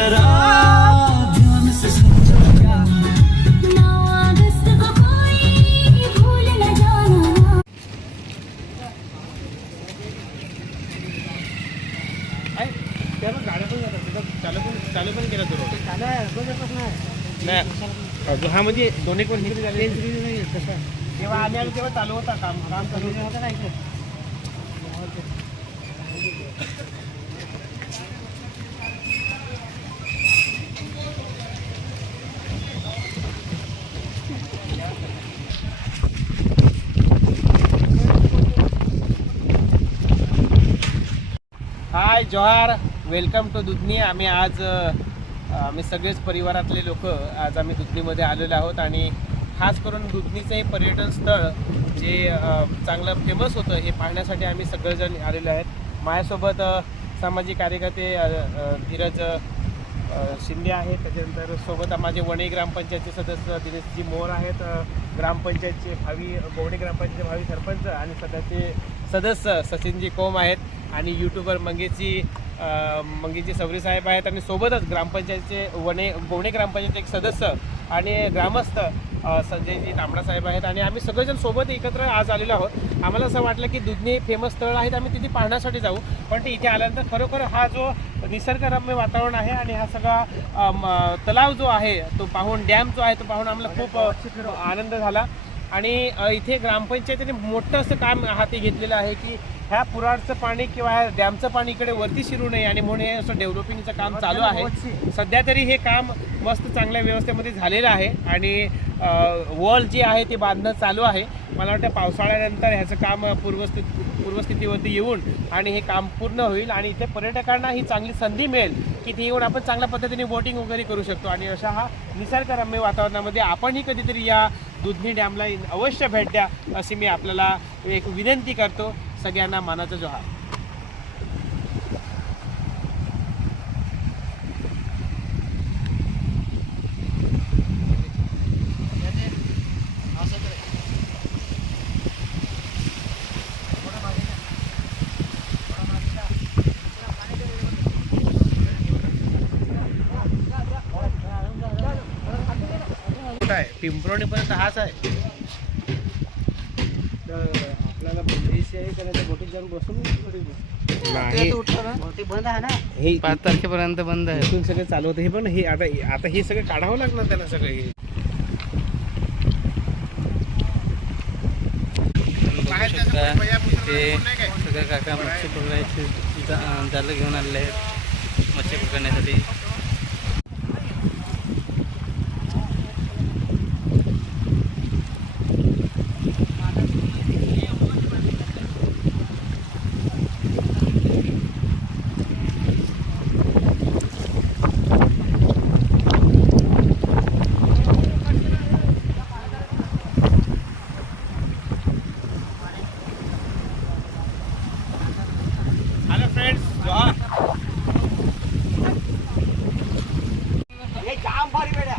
जरा ध्यान से सुन जा। 9 अगस्त को कोई भूल न जाना। गाड्या पण जातात चालू पण केला तो नाही हा म्हणजे दोन्ही कोण जेव्हा आले आले तेव्हा चालू होता काम चालू होता नाही हाय जोहार, वेलकम टू दुधनी. आम्ही आज आम्ही सगळेच परिवारातले लोक आज आम्ही दुधनीमध्ये आलेलो आहोत आणि खास करून दुधनीचं हे पर्यटन स्थळ जे चांगलं फेमस होतं हे पाहण्यासाठी आम्ही सगळेजण आलेले आहेत. माझ्यासोबत सामाजिक कार्यकर्ते धीरज शिंदे आहेत, त्याच्यानंतर सोबत माझे वणी ग्रामपंचायतचे सदस्य दिनेशजी मोर आहेत, ग्रामपंचायतचे गोवणे ग्रामपंचायतचे भावी सरपंच आणि सध्याचे सदस्य सचिनजी कोम आहेत आणि यूट्यूबर मंगेजी सवरी साहेब आहेत आणि सोबतच ग्रामपंचायतचे गोवणे ग्रामपंचायतचे एक सदस्य आणि ग्रामस्थ संजयजी तांबडा साहेब आहेत आणि आम्ही सगळेजण सोबत एकत्र आज आलेलो आहोत. आम्हाला असं वाटलं की दुधनी फेमस स्थळ आहेत, आम्ही तिथे पाहण्यासाठी जाऊ. पण ते इथे आल्यानंतर खरोखर हा जो निसर्गरम्य वातावरण आहे आणि हा सगळा तलाव जो आहे तो पाहून, डॅम जो आहे तो पाहून आम्हाला खूप आनंद झाला. आणि इथे ग्रामपंचायतीने मोठं असं काम हाती घेतलेलं आहे की ह्या पुराचं पाणी किंवा ह्या डॅमचं पाणी इकडे वरती शिरू नये आणि म्हणून हे असं डेव्हलपिंगचं काम चालू आहे. सध्या तरी हे काम मस्त चांगल्या व्यवस्थेमध्ये झालेलं आहे आणि वॉल जी आहे ती बांधणं चालू आहे. मला वाटतं पावसाळ्यानंतर ह्याचं काम पूर्वस्थितीवरती येऊन आणि हे काम पूर्ण होईल आणि इथे पर्यटकांना ही चांगली संधी मिळेल की ते येऊन आपण चांगल्या पद्धतीने बोटिंग वगैरे करू शकतो. आणि अशा हा निसर्गरम्य वातावरणामध्ये आपणही कधीतरी या दुधनी डॅमला अवश्य भेट द्या अशी मी आपल्याला एक विनंती करतो. सगळ्यांना मानाचा जोहार. पिंपरोणीपर्यंत हाच आहे. आपल्याला बोटीत जाऊन बसून बंद आहे ना, हे 5 तारखेपर्यंत बंद आहे. इथून सगळं चालू होतं. हे पण हे आता हे सगळं काढावं लागणार त्याला सगळं. हे सगळं काका मच्छी पकडायचे जालं घेऊन आलेले आहेत मच्छी पकडण्यासाठी. ये जाम भारी बेड्या